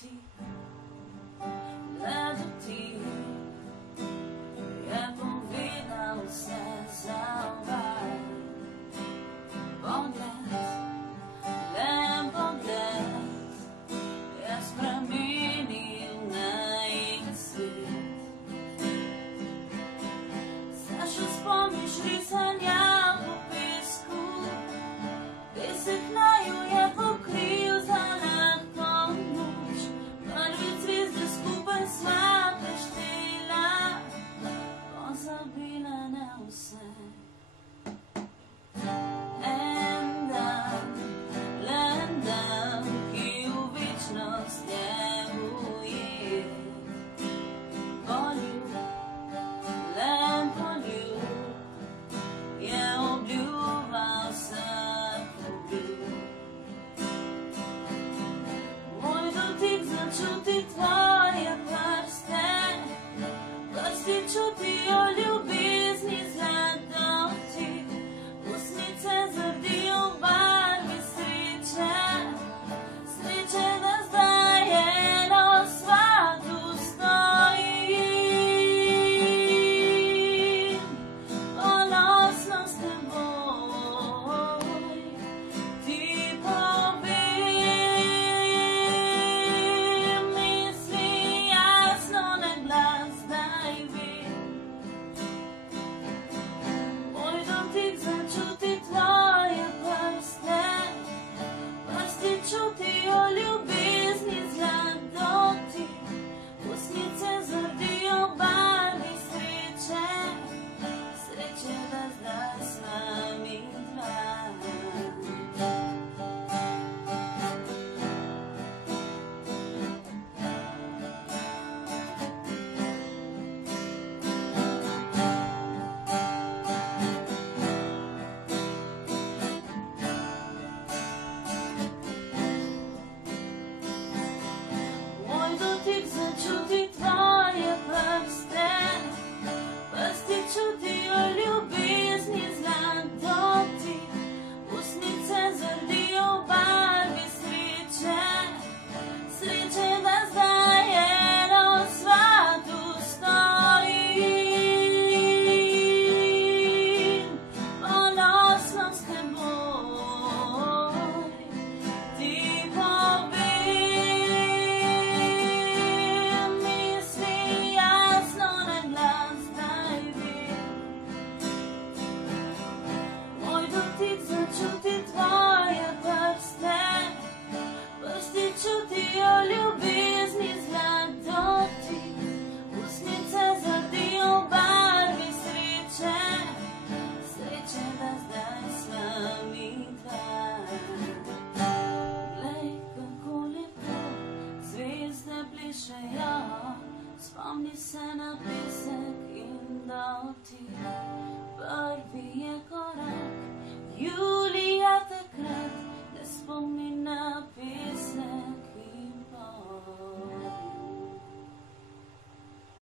ti, le do ti je povedal vse za vaj. Pogled, len pogled je spremenil najin svet. Se še spomniš risanja po pesku, pesek naju je pokril za lahko noč. Prvi zvezde skupaj sva preštela, pozabila na vse. Čuti tvoje prste, prsti čutijo ljubezni zladoti, usnice zardijo v barvi sreče, sreče, da zdaj eno sva tu stojim, ponosno s teboj ti povem. Začuti tvoje prste, prsti čutijo ljubezni zladoti, usnice zardijo v barvi sreče, sreče, da zdaj sva mi dva. Začuti tvoje prste, prsti čutijo ljubezni zladoti, usnice zardijo v barvi sreče, sreče, da zdaj eno sva tu stojim, ponosno s teboj ti povem. Začuti tvoje prste, prsti čutijo ljubezni zladoti, usnice zardijo v barvi sreče, sreče, da zdaj sva mi dva. Glej, kako lepo zvezde plešejo, spomni se na pesek in doti, prvi je korak.